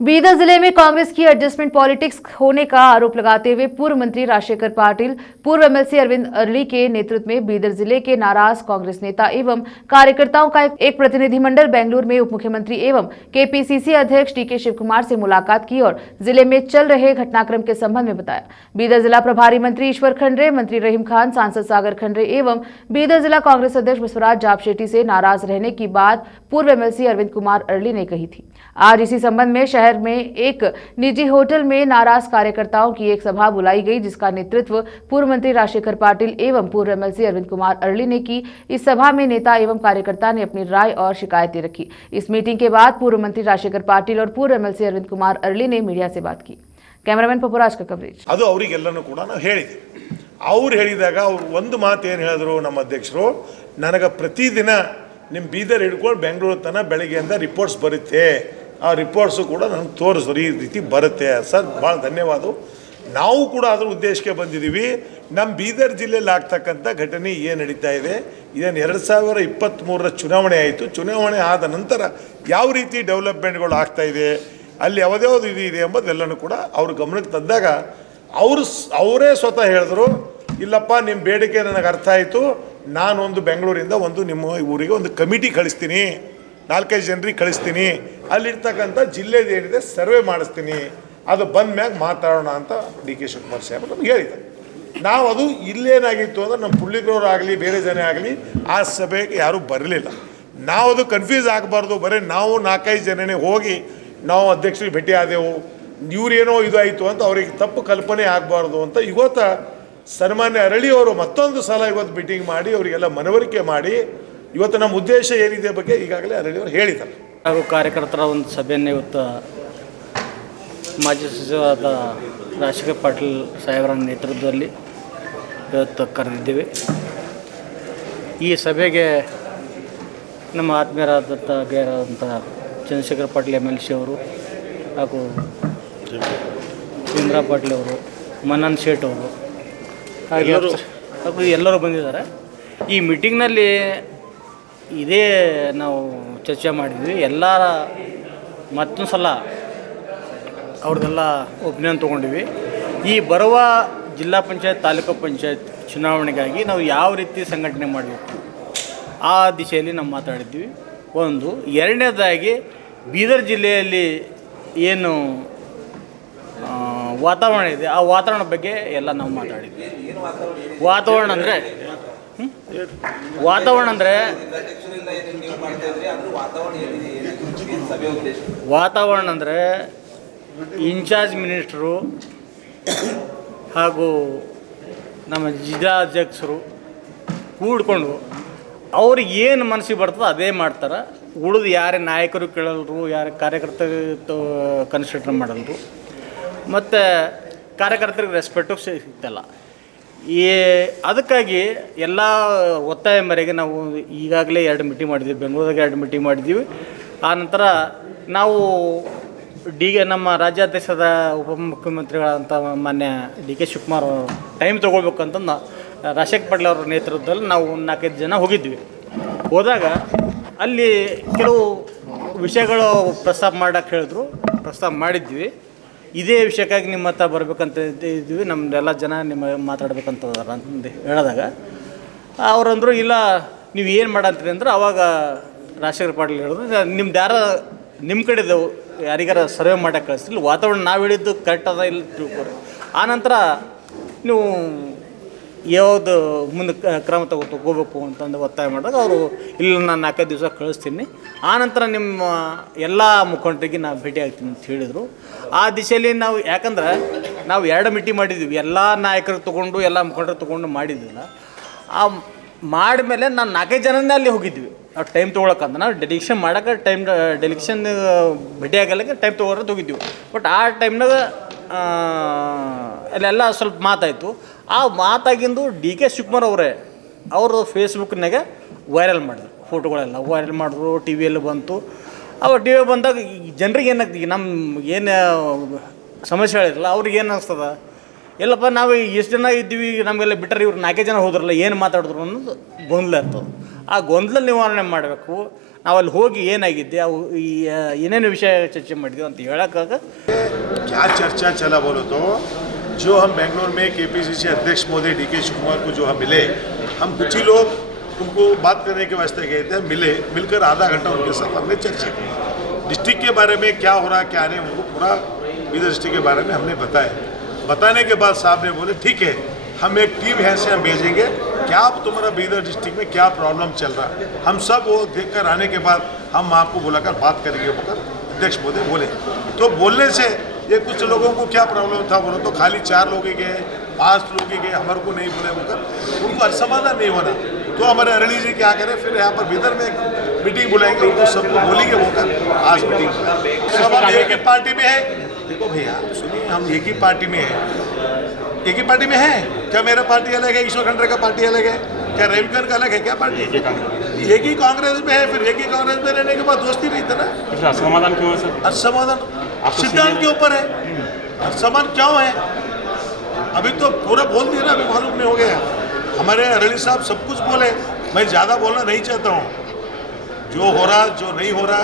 बीदर जिले में कांग्रेस की एडजस्टमेंट पॉलिटिक्स होने का आरोप लगाते हुए पूर्व मंत्री राजशेखर पाटिल, पूर्व एमएलसी अरविंद अरली के नेतृत्व में बीदर जिले के नाराज कांग्रेस नेता एवं कार्यकर्ताओं का एक प्रतिनिधिमंडल बेंगलुरु में उप मुख्यमंत्री एवं केपीसीसी अध्यक्ष डीके शिवकुमार से मुलाकात की और जिले में चल रहे घटनाक्रम के संबंध में बताया। बीदर जिला प्रभारी मंत्री ईश्वर खंडरे, मंत्री रहीम खान, सांसद सागर खंडरे एवं बीदर जिला कांग्रेस अध्यक्ष बसवराज जापशेट्टी से नाराज रहने की बात पूर्व एमएलसी अरविंद कुमार अरली ने कही थी। आज इसी संबंध में शहर में एक निजी होटल में नाराज कार्यकर्ताओं की एक सभा बुलाई गई, जिसका नेतृत्व पूर्व मंत्री राजशेखर पाटिल एवं पूर्व एमएलसी अरविंद कुमार अरली ने की। इस सभा में नेता एवं कार्यकर्ता ने अपनी राय और शिकायतें रखी। इस मीटिंग के बाद पूर्व मंत्री राजशेखर पाटिल और पूर्व एमएलसी अरविंद कुमार अरली ने मीडिया से बात की। कैमरामैन पपुराज का कवरेज। ಅದು ಅವರಿಗೆಲ್ಲನೂ ಕೂಡ ನಾವು ಹೇಳಿದೆ। ಅವರು ಹೇಳಿದಾಗ ಅವರು ಒಂದು ಮಾತು ಏನು ಹೇಳಿದ್ರು ನಮ್ಮ ಅಧ್ಯಕ್ಷರು, ನನಗೆ ಪ್ರತಿದಿನ ನಿಮ್ಮ ಬೀದರ್ ಹಿಡ್ಕೊಂಡು ಬೆಂಗಳೂರು ತನಕ ಬೆಳಗ್ಗೆಯಿಂದ ರಿಪೋರ್ಟ್ಸ್ ಬರುತ್ತೆ, ಆ ರಿಪೋರ್ಟ್ಸು ಕೂಡ ನನಗೆ ತೋರಿಸ್ರಿ, ಈ ರೀತಿ ಬರುತ್ತೆ ಸರ್, ಭಾಳ ಧನ್ಯವಾದ। ನಾವು ಕೂಡ ಅದರ ಉದ್ದೇಶಕ್ಕೆ ಬಂದಿದ್ದೀವಿ, ನಮ್ಮ ಬೀದರ್ ಜಿಲ್ಲೆಯಲ್ಲಿ ಆಗ್ತಕ್ಕಂಥ ಘಟನೆ ಏನು ನಡೀತಾ ಇದೆ, ಇದೇನು 2023ರ ಚುನಾವಣೆ ಆಯಿತು, ಚುನಾವಣೆ ಆದ ನಂತರ ಯಾವ ರೀತಿ ಡೆವಲಪ್ಮೆಂಟ್ಗಳು ಆಗ್ತಾ ಇದೆ, ಅಲ್ಲಿ ಯಾವುದ್ಯಾವುದು ಇದೆ ಎಂಬುದೆಲ್ಲನೂ ಕೂಡ ಅವ್ರ ಗಮನಕ್ಕೆ ತಂದಾಗ ಅವರೇ ಸ್ವತಃ ಹೇಳಿದ್ರು, ಇಲ್ಲಪ್ಪ ನಿಮ್ಮ ಬೇಡಿಕೆ ನನಗೆ ಅರ್ಥ ಆಯಿತು, ನಾನೊಂದು ಬೆಂಗಳೂರಿಂದ ಒಂದು ನಿಮ್ಮ ಊರಿಗೆ ಒಂದು ಕಮಿಟಿ ಕಳಿಸ್ತೀನಿ, 4-5 ಜನರಿಗೆ ಕಳಿಸ್ತೀನಿ, ಅಲ್ಲಿರ್ತಕ್ಕಂಥ ಜಿಲ್ಲೆದು ಏನಿದೆ ಸರ್ವೆ ಮಾಡಿಸ್ತೀನಿ, ಅದು ಬಂದ ಮ್ಯಾಗ ಮಾತಾಡೋಣ ಅಂತ ಡಿ ಕೆ ಶಿವಕುಮಾರ್ ಸಾಹೇಬರು ನಮ್ಗೆ ಹೇಳಿದ್ದಾರೆ। ನಾವು ಅದು ಇಲ್ಲೇನಾಗಿತ್ತು ಅಂದರೆ ನಮ್ಮ ಪುಳ್ಳಿಗರವರಾಗಲಿ ಬೇರೆ ಜನ ಆಗಲಿ ಆ ಸಭೆಗೆ ಯಾರೂ ಬರಲಿಲ್ಲ। ನಾವು ಅದು ಕನ್ಫ್ಯೂಸ್ ಆಗಬಾರ್ದು, ಬರೀ ನಾವು 4-5 ಜನನೇ ಹೋಗಿ ನಾವು ಅಧ್ಯಕ್ಷರಿಗೆ ಭೇಟಿ ಆದೆವು, ಇವರೇನೋ ಇದು ಆಯಿತು ಅಂತ ಅವರಿಗೆ ತಪ್ಪು ಕಲ್ಪನೆ ಆಗಬಾರ್ದು ಅಂತ ಇವತ್ತು ಸನ್ಮಾನ್ಯ ಅರಳಿಯವರು ಮತ್ತೊಂದು ಸಲ ಇವತ್ತು ಮೀಟಿಂಗ್ ಮಾಡಿ ಅವರಿಗೆಲ್ಲ ಮನವರಿಕೆ ಮಾಡಿ ಇವತ್ತು ನಮ್ಮ ಉದ್ದೇಶ ಏನಿದೆ ಬಗ್ಗೆ ಈಗಾಗಲೇ ಅರಳಿಯವರು ಹೇಳಿದ್ದಾರೆ। ಹಾಗೂ ಕಾರ್ಯಕರ್ತರ ಒಂದು ಸಭೆಯನ್ನು ಇವತ್ತು ಮಾಜಿ ಸಚಿವರಾದ ರಾಜಶೇಖರ್ ಪಾಟೀಲ್ ಸಾಹೇಬರ ನೇತೃತ್ವದಲ್ಲಿ ಇವತ್ತು ಕರೆದಿದ್ದೇವೆ। ಈ ಸಭೆಗೆ ನಮ್ಮ ಆತ್ಮೀಯರಾದಂಥ ಗೆಳೆಯರಾದಂಥ ಚಂದ್ರಶೇಖರ್ ಪಾಟೀಲ್ MLC ಅವರು ಹಾಗೂ ಇಂದ್ರಾ ಪಾಟೀಲ್ ಅವರು, ಮನ್ನನ್ ಶೇಟ್ ಅವರು ಹಾಗೆ ಹಾಗೂ ಎಲ್ಲರೂ ಬಂದಿದ್ದಾರೆ। ಈ ಮೀಟಿಂಗ್ನಲ್ಲಿ ಇದೇ ನಾವು ಚರ್ಚೆ ಮಾಡಿದ್ವಿ, ಎಲ್ಲರ ಮತ್ತೊಂದು ಸಲ ಅವ್ರದ್ದೆಲ್ಲ ಒಪಿನಿಯನ್ ತೊಗೊಂಡಿವಿ। ಈ ಬರುವ ಜಿಲ್ಲಾ ಪಂಚಾಯತ್ ತಾಲೂಕು ಪಂಚಾಯತ್ ಚುನಾವಣೆಗಾಗಿ ನಾವು ಯಾವ ರೀತಿ ಸಂಘಟನೆ ಮಾಡಬೇಕು ಆ ದಿಶೆಯಲ್ಲಿ ನಾವು ಮಾತಾಡಿದ್ವಿ। ಒಂದು ಎರಡನೇದಾಗಿ ಬೀದರ್ ಜಿಲ್ಲೆಯಲ್ಲಿ ಏನು ವಾತಾವರಣ ಇದೆ ಆ ವಾತಾವರಣ ಬಗ್ಗೆ ಎಲ್ಲ ನಾವು ಮಾತಾಡಿದ್ವಿ। ವಾತಾವರಣ ಅಂದರೆ ಇನ್ಚಾರ್ಜ್ ಮಿನಿಸ್ಟ್ರು ಹಾಗೂ ನಮ್ಮ ಜಿಲ್ಲಾಧ್ಯಕ್ಷರು ಕೂಡ್ಕೊಂಡು ಅವ್ರಿಗೆ ಏನು ಮನಸ್ಸಿಗೆ ಬರ್ತದೆ ಅದೇ ಮಾಡ್ತಾರೆ, ಉಳಿದು ಯಾರೇ ನಾಯಕರು ಕೇಳಲ್ರು, ಯಾರೇ ಕಾರ್ಯಕರ್ತರು ಕನ್ಸಿಡರ್ ಮಾಡಲ್ರು, ಮತ್ತು ಕಾರ್ಯಕರ್ತರಿಗೆ ರೆಸ್ಪೆಕ್ಟು ಸಿಗ್ತಲ್ಲ। ಅದಕ್ಕಾಗಿ ಎಲ್ಲ ಒತ್ತಾಯ ಮೇರೆಗೆ ನಾವು ಈಗಾಗಲೇ 2 ಮೀಟಿಂಗ್ ಮಾಡಿದ್ದೀವಿ, ಬೆಂಗಳೂರಾಗ 2 ಮೀಟಿಂಗ್ ಮಾಡಿದ್ದೀವಿ। ಆನಂತರ ನಾವು ನಮ್ಮ ರಾಜ್ಯಾಧ್ಯಕ್ಷದ ಉಪಮುಖ್ಯಮಂತ್ರಿಗಳಂತ ಮಾನ್ಯ ಡಿ ಕೆ ಶಿವಕುಮಾರ್ ಟೈಮ್ ತೊಗೊಳ್ಬೇಕಂತ ರಾಜಶೇಖರ್ ಪಾಟೀಲ್ ಅವರ ನೇತೃತ್ವದಲ್ಲಿ ನಾವು 4-5 ಜನ ಹೋಗಿದ್ವಿ। ಹೋದಾಗ ಅಲ್ಲಿ ಕೆಲವು ವಿಷಯಗಳು ಪ್ರಸ್ತಾಪ ಮಾಡೋಕ್ಕೆ ಹೇಳಿದ್ರು, ಪ್ರಸ್ತಾಪ ಮಾಡಿದ್ವಿ। ಇದೇ ವಿಷಯಕ್ಕಾಗಿ ನಿಮ್ಮ ಹತ್ರ ಬರಬೇಕಂತ ಇದ್ವಿ, ನಮ್ಮದೆಲ್ಲ ಜನ ನಿಮ್ಮ ಮಾತಾಡ್ಬೇಕಂತ ಅಂತಂದು ಹೇಳಿದಾಗ ಅವರಂದರು, ಇಲ್ಲ ನೀವು ಏನು ಮಾಡಂತೀರಿ ಅಂದ್ರೆ ಅವಾಗ ರಾಜಶೇಖರ್ ಪಾಟೀಲ್ ಹೇಳಿದ್ರು, ನಿಮ್ದು ನಿಮ್ಮ ಕಡೆದು ಯಾರಿಗಾರ ಸರ್ವೆ ಮಾಡೋಕ್ಕೆ ಕಳಿಸ್ತಿಲ್ಲ, ವಾತಾವರಣ ನಾವು ಹೇಳಿದ್ದು ಕರೆಕ್ಟ್ ಅದ ಇಲ್ಲ ತಿಳ್ಕೊರಿ, ಆನಂತರ ನೀವು ಯಾವುದು ಮುಂದೆ ಕ್ರಮ ತಗೋಬೇಕು ಅಂತಂದು ಒತ್ತಾಯ ಮಾಡಿದಾಗ ಅವರು ಇಲ್ಲ ನಾನು 4-5 ದಿವಸ ಕಳಿಸ್ತೀನಿ, ಆನಂತರ ನಿಮ್ಮ ಎಲ್ಲ ಮುಖಂಡರಿಗೆ ನಾನು ಭೇಟಿ ಆಗ್ತೀನಿ ಅಂತ ಹೇಳಿದರು। ಆ ದಿಶೆಯಲ್ಲಿ ನಾವು ಯಾಕಂದ್ರೆ ನಾವು 2 ಮೀಟಿಂಗ್ ಮಾಡಿದ್ವಿ, ಎಲ್ಲ ನಾಯಕರು ತೊಗೊಂಡು ಎಲ್ಲ ಮುಖಂಡರು ತೊಗೊಂಡು ಮಾಡಿದ್ದಿಲ್ಲ। ಆ ಮಾಡಿದ್ಮೇಲೆ ನಾನು 4-5 ಜನನೇ ಅಲ್ಲಿ ಹೋಗಿದ್ವಿ, ನಾವು ಟೈಮ್ ತೊಗೊಳಕ್ಕಂತ ನಾವು ಡೆಲಿಗೇಷನ್ ಮಾಡೋಕೆ ಡೆಲಿಗೇಷನ್ ಭೇಟಿ ಆಗಲಿಕ್ಕೆ ಟೈಮ್ ತೊಗೊಳೋದು ಹೋಗಿದ್ವಿ। ಬಟ್ ಆ ಟೈಮ್ನಾಗ ಅಲ್ಲೆಲ್ಲ ಸ್ವಲ್ಪ ಮಾತಾಯಿತು। ಆ ಮಾತಾಗಿಂದು ಡಿ ಕೆ ಶಿವಕುಮಾರ್ ಅವರು ಫೇಸ್ಬುಕ್ನಾಗ ವೈರಲ್ ಮಾಡಿದ್ರು, ಫೋಟೋಗಳೆಲ್ಲ ವೈರಲ್ ಮಾಡಿದ್ರು, ಟಿ ವಿಯಲ್ಲಿ ಬಂತು। ಅವಾಗ ಟಿ ವಿ ಬಂದಾಗ ಜನರಿಗೆ ಏನಾಗ್ತೀವಿ, ನಮ್ಮ ಏನು ಸಮಸ್ಯೆ ಹೇಳಿರಲ್ಲ ಅವ್ರಿಗೆ ಏನು ಅನಿಸ್ತದ, ಎಲ್ಲಪ್ಪ ನಾವು ಎಷ್ಟು ಜನ ಇದ್ದೀವಿ, ನಮಗೆಲ್ಲ ಬಿಟ್ಟರೆ ಇವ್ರು 4 ಜನ ಹೋದ್ರಲ್ಲ ಏನು ಮಾತಾಡಿದ್ರು ಅನ್ನೋದು ಗೊಂದಲ ಇರ್ತದೆ। ಆ ಗೊಂದಲ ನಿವಾರಣೆ ಮಾಡಬೇಕು ನಾವು ಅಲ್ಲಿ ಹೋಗಿ ಏನಾಗಿದ್ದೆ ಅವು ಏನೇನು ವಿಷಯ ಚರ್ಚೆ ಮಾಡಿದ್ವಿ ಅಂತ ಹೇಳೋಕ್ಕಾಗ क्या चर्चा चला बोलो तो जो हम बेंगलोर में केपीसीसी अध्यक्ष महोदय डीके शिवकुमार को जो हम मिले, हम कुछ ही लोग उनको बात करने के वास्ते गए थे, मिलकर आधा घंटा उनके साथ हमने चर्चा की। डिस्ट्रिक्ट के बारे में क्या हो रहा क्या नहीं, उनको पूरा बीदर डिस्ट्रिक्ट के बारे में हमने बताया। बताने के बाद साहब ने बोले ठीक है, हम एक टीम है से हम भेजेंगे, क्या तुम्हारा बीदर डिस्ट्रिक्ट में क्या प्रॉब्लम चल रहा है, हम सब वो देख कर आने के बाद हम आपको बुलाकर बात करेंगे बोलकर अध्यक्ष महोदय बोले। तो बोलने से ये कुछ लोगों को क्या प्रॉब्लम था बोलो तो खाली 4 लोग ही गए, 5 लोग ही गए, हमारे को नहीं बोले बोलकर उनको समाधान नहीं होना। तो हमारे अरली जी क्या करें, फिर यहाँ पर बीदर में एक मीटिंग बुलाएंगे, उनको सबको बोलेंगे बोलकर आज मीटिंग सब हम एक ही पार्टी में है। देखो भैया सुनिए, हम एक ही पार्टी में है, एक ही पार्टी में है क्या? मेरा पार्टी अलग है, ईश्वर खंडरे का पार्टी अलग है क्या? रहीमखान का अलग है क्या पार्टी? एक ही कांग्रेस में है, फिर एक ही कांग्रेस में रहने के बाद दोस्ती नहीं था ना। असमाधान क्यों है सर? असमाधान सिद्धांत के ऊपर है, असमान क्यों है अभी तो पूरा बोल दिया ना, अभी मालूम नहीं हो गया। हमारे अरली साहब सब कुछ बोले, मैं ज़्यादा बोलना नहीं चाहता हूँ। जो हो रहा जो नहीं हो रहा,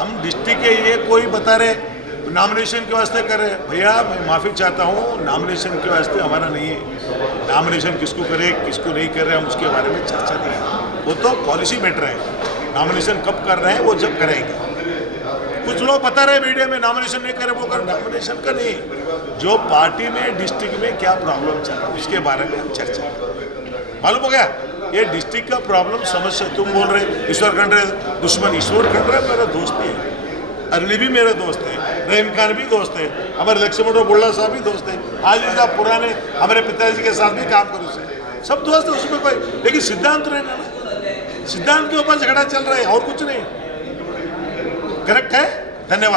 हम डिस्ट्रिक्ट के लिए कोई बता रहे नॉमिनेशन के वास्ते कर रहे, भैया मैं माफ़ी चाहता हूँ, नॉमिनेशन के वास्ते हमारा नहीं है। नॉमिनेशन किसको करे किसको नहीं कर रहे हम उसके बारे में चर्चा नहीं है, वो तो पॉलिसी मैटर है। नॉमिनेशन कब कर रहे हैं वो जब करेंगे। कुछ लोग बता रहे मीडिया में नॉमिनेशन नहीं करे, वो कर नॉमिनेशन का नहीं, जो पार्टी में डिस्ट्रिक्ट में क्या प्रॉब्लम चल रहा है उसके बारे में हम चर्चा मालूम हो गया। ये डिस्ट्रिक्ट का प्रॉब्लम समस्या तुम बोल रहे ईश्वर खंडरे दुश्मन, ईश्वर खंडरे मेरा दोस्त है, अरली भी मेरे दोस्त है, रहीम खान भी दोस्त है, हमारे लक्ष्मण बुल्ला साहब भी दोस्त है, आजिज साहब पुराने हमारे पिताजी के साथ भी काम करो से सब दोस्त है, उसमें कोई लेकिन सिद्धांत रहना ना, सिद्धांत के ऊपर झगड़ा चल रहा है और कुछ नहीं। करेक्ट है, धन्यवाद।